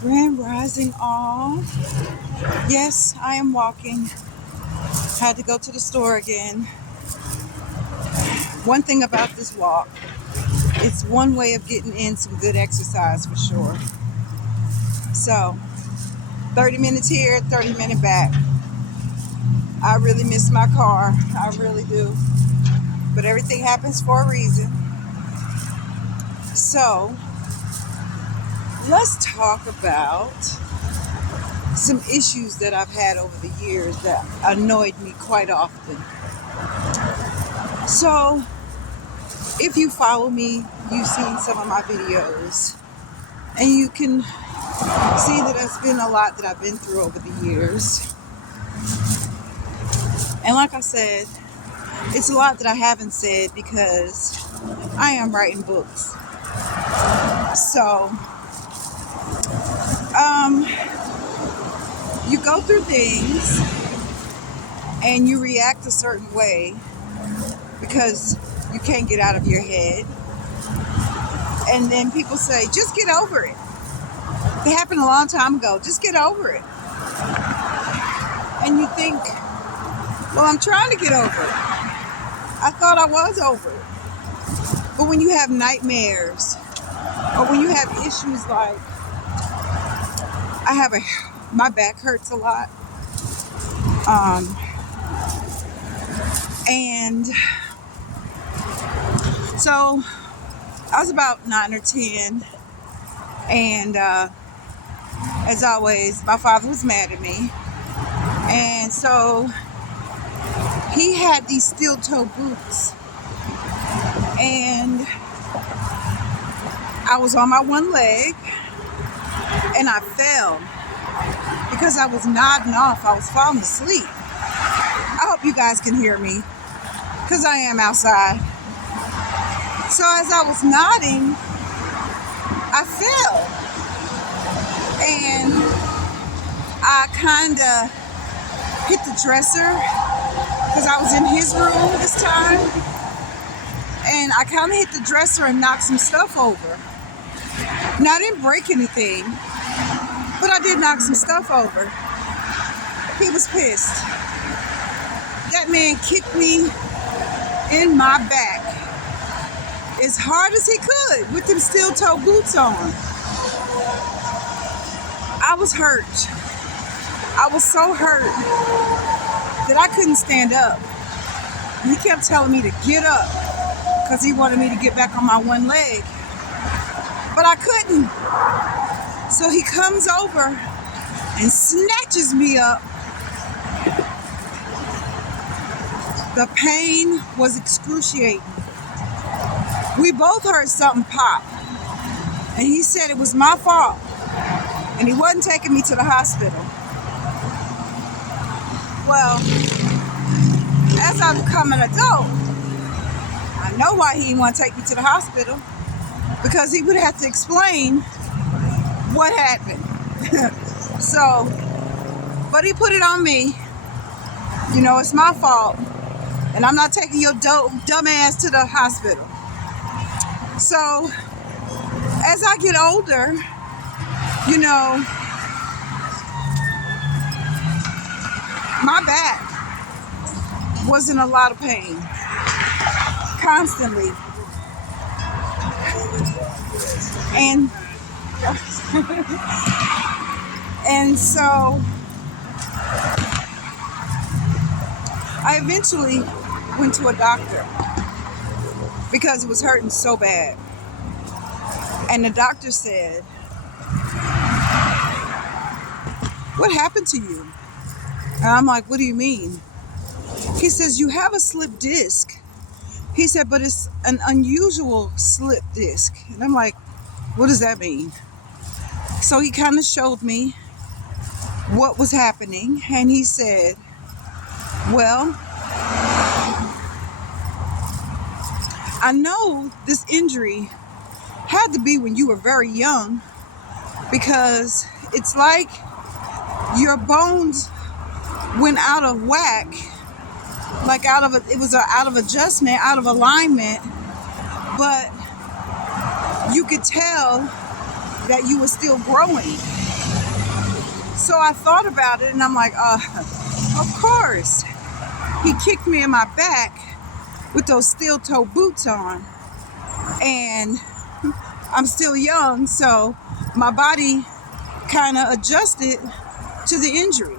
Grand Rising all. Yes, I am walking. Had to go to the store again. One thing about this walk, it's one way of getting in some good exercise for sure. So, 30 minutes here, 30 minutes back. I really miss my car. I really do. But everything happens for a reason. So, let's talk about some issues that I've had over the years that annoyed me quite often. So, if you follow me, you've seen some of my videos, and you can see that it's been a lot that I've been through over the years. And like I said, it's a lot that I haven't said because I am writing books. So, you go through things and you react a certain way because you can't get out of your head. And then people say, just get over it. It happened a long time ago. Just get over it. And you think, well, I'm trying to get over it. I thought I was over it. But when you have nightmares, or when you have issues like, my back hurts a lot. And so I was about 9 or 10. And as always, my father was mad at me. And so he had these steel toe boots. And I was on my one leg and I fell because I was nodding off. I was falling asleep. I hope you guys can hear me because I am outside. So as I was nodding, I fell. And I kind of hit the dresser because I was in his room this time. And I kind of hit the dresser and knocked some stuff over. Now, I didn't break anything, but I did knock some stuff over. He was pissed. That man kicked me in my back as hard as he could with them steel toe boots on. I was hurt. I was so hurt that I couldn't stand up. He kept telling me to get up because he wanted me to get back on my one leg. But I couldn't. So he comes over and snatches me up. The pain was excruciating. We both heard something pop. And he said it was my fault. And he wasn't taking me to the hospital. Well, as I become an adult, I know why he didn't want to take me to the hospital. Because he would have to explain what happened. So, but he put it on me. You know, it's my fault. And I'm not taking your dumb ass to the hospital. So, as I get older, you know, my back was in a lot of pain. Constantly. And so I eventually went to a doctor because it was hurting so bad. And the doctor said, "What happened to you?" And I'm like, "What do you mean?" He says, "You have a slip disc." He said, "But it's an unusual slip disc." And I'm like, "What does that mean?" So he kind of showed me what was happening. And he said, "Well, I know this injury had to be when you were very young because it's like your bones went out of whack, like it was out of adjustment, out of alignment, but you could tell that you were still growing. So I thought about it and I'm like, of course. He kicked me in my back with those steel toe boots on. And I'm still young, so my body kind of adjusted to the injury.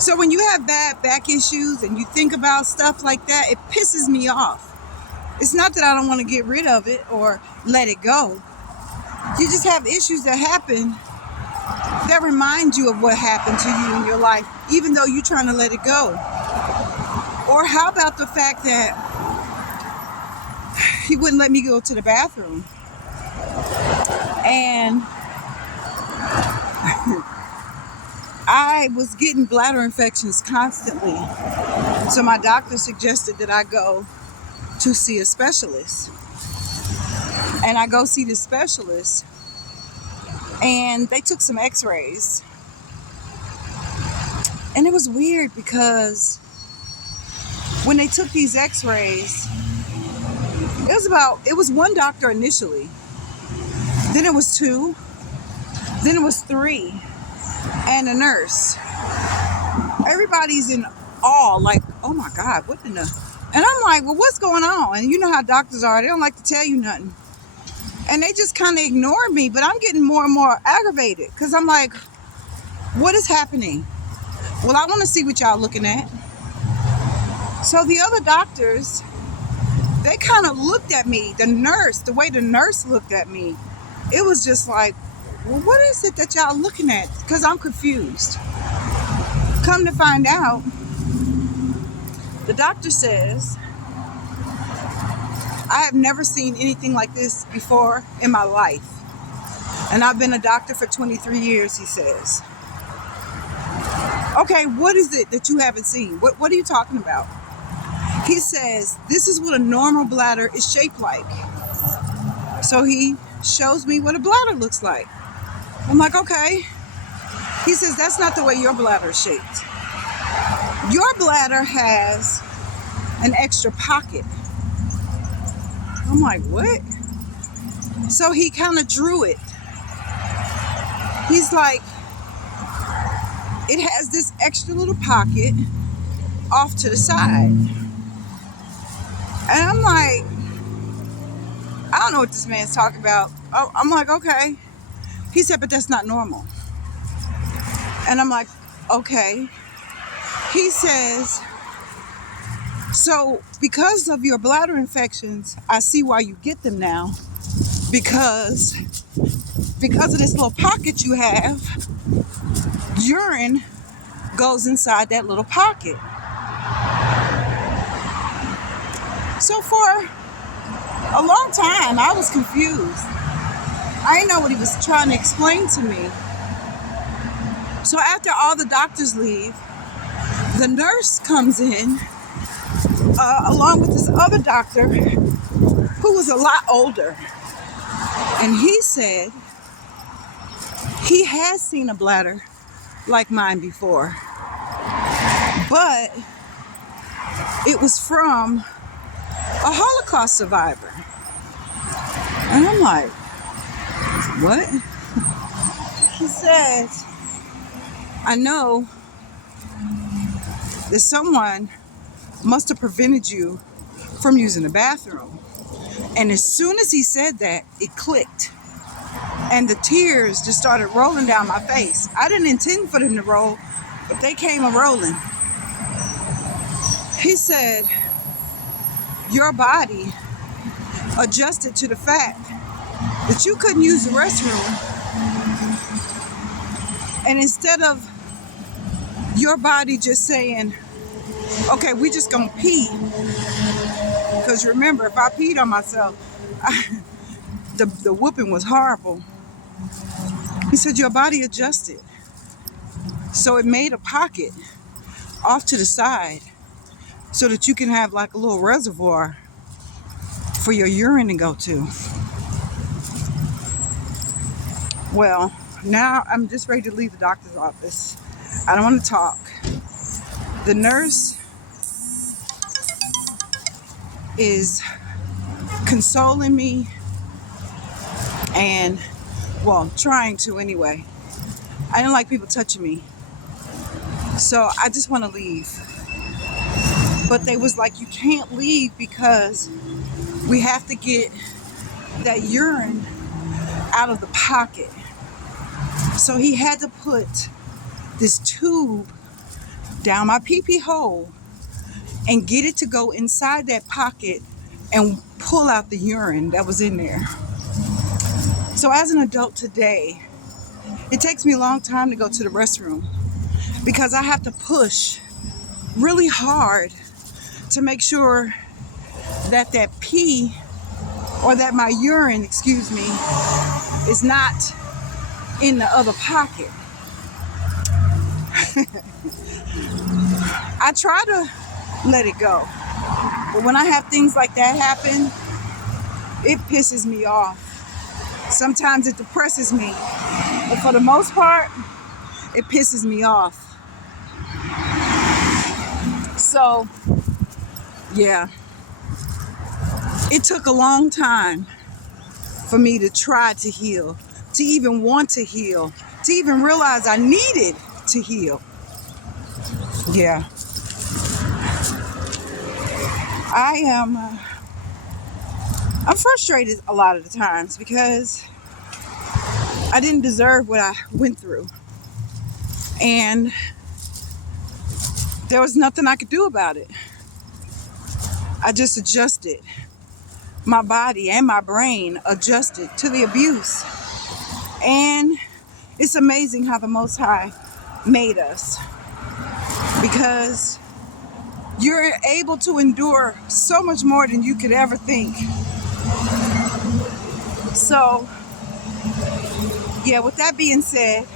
So when you have bad back issues and you think about stuff like that, it pisses me off. It's not that I don't want to get rid of it or let it go. You just have issues that happen that remind you of what happened to you in your life, even though you're trying to let it go. Or how about the fact that he wouldn't let me go to the bathroom? And I was getting bladder infections constantly. So my doctor suggested that I go to see a specialist. And I go see the specialist, and they took some x-rays. And it was weird because when they took these x-rays, it was one doctor initially. Then it was two. Then it was three. And a nurse. Everybody's in awe, like, oh my God, what in the... And I'm like, well, what's going on? And you know how doctors are. They don't like to tell you nothing. And they just kind of ignored me. But I'm getting more and more aggravated because I'm like, what is happening? Well, I want to see what y'all looking at. So the other doctors, they kind of looked at me. The way the nurse looked at me, it was just like, well, what is it that y'all looking at? Because I'm confused. Come to find out, the doctor says, I have never seen anything like this before in my life. And I've been a doctor for 23 years, he says. Okay, what is it that you haven't seen? What are you talking about? He says, this is what a normal bladder is shaped like. So he shows me what a bladder looks like. I'm like, okay. He says, that's not the way your bladder is shaped. Your bladder has an extra pocket. I'm like, what? So he kind of drew it. He's like, it has this extra little pocket off to the side. And I'm like, I don't know what this man's talking about. Oh, I'm like, okay. He said, but that's not normal. And I'm like, okay. He says, so because of your bladder infections, I see why you get them now. Because of this little pocket you have, urine goes inside that little pocket. So for a long time, I was confused. I didn't know what he was trying to explain to me. So after all the doctors leave, the nurse comes in along with this other doctor who was a lot older. And he said he has seen a bladder like mine before. But it was from a Holocaust survivor. And I'm like, what? He says, I know that someone must have prevented you from using the bathroom. And as soon as he said that, it clicked. And the tears just started rolling down my face. I didn't intend for them to roll, but they came a-rolling. He said, your body adjusted to the fact that you couldn't use the restroom. And instead of your body just saying, okay, we just gonna pee. Because remember, if I peed on myself, the whooping was horrible. He said, your body adjusted. So it made a pocket off to the side so that you can have like a little reservoir for your urine to go to. Well, now I'm just ready to leave the doctor's office. I don't want to talk. The nurse is consoling me and, well, trying to anyway. I didn't like people touching me. So I just want to leave. But they was like, you can't leave because we have to get that urine out of the pocket. So he had to put this tube down my pee-pee hole and get it to go inside that pocket and pull out the urine that was in there. So as an adult today, it takes me a long time to go to the restroom because I have to push really hard to make sure that that pee or that my urine, excuse me, is not in the other pocket. I try to let it go, but when I have things like that happen, it pisses me off. Sometimes it depresses me, but for the most part, it pisses me off. So, yeah, it took a long time for me to try to heal, to even want to heal, to even realize I needed to heal. Yeah. I'm frustrated a lot of the times because I didn't deserve what I went through. And there was nothing I could do about it. I just adjusted. My body and my brain adjusted to the abuse. And it's amazing how the Most High made us, because you're able to endure so much more than you could ever think. So, yeah, with that being said,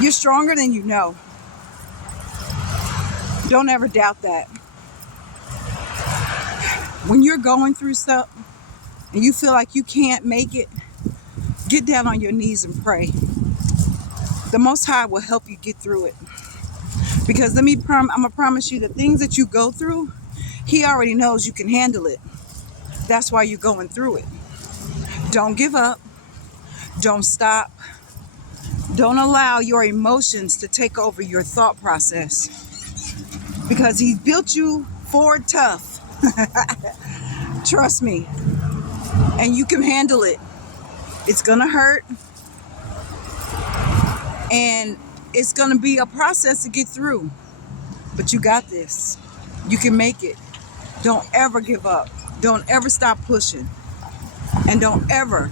you're stronger than you know. Don't ever doubt that. When you're going through stuff and you feel like you can't make it, get down on your knees and pray. The Most High will help you get through it. Because I'm gonna promise you, the things that you go through, He already knows you can handle it. That's why you're going through it. Don't give up. Don't stop. Don't allow your emotions to take over your thought process. Because He built you for tough. Trust me. And you can handle it. It's gonna hurt. And it's gonna be a process to get through. But you got this. You can make it. Don't ever give up. Don't ever stop pushing. And don't ever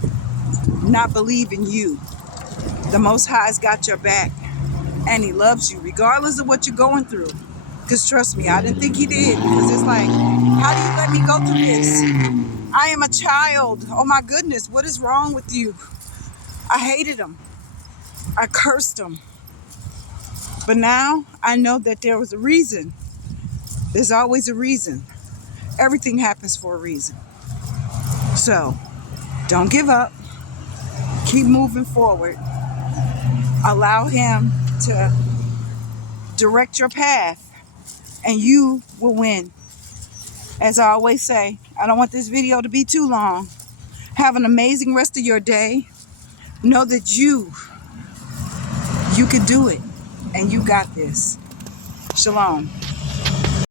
not believe in you. The Most High's got your back. And He loves you regardless of what you're going through. Because trust me, I didn't think He did. Because it's like, how do you let me go through this? I am a child. Oh my goodness, what is wrong with you? I hated Him. I cursed Him. But now I know that there was a reason. There's always a reason. Everything happens for a reason. So, don't give up. Keep moving forward. Allow Him to direct your path, and you will win. As I always say, I don't want this video to be too long. Have an amazing rest of your day. Know that you can do it, and you got this. Shalom.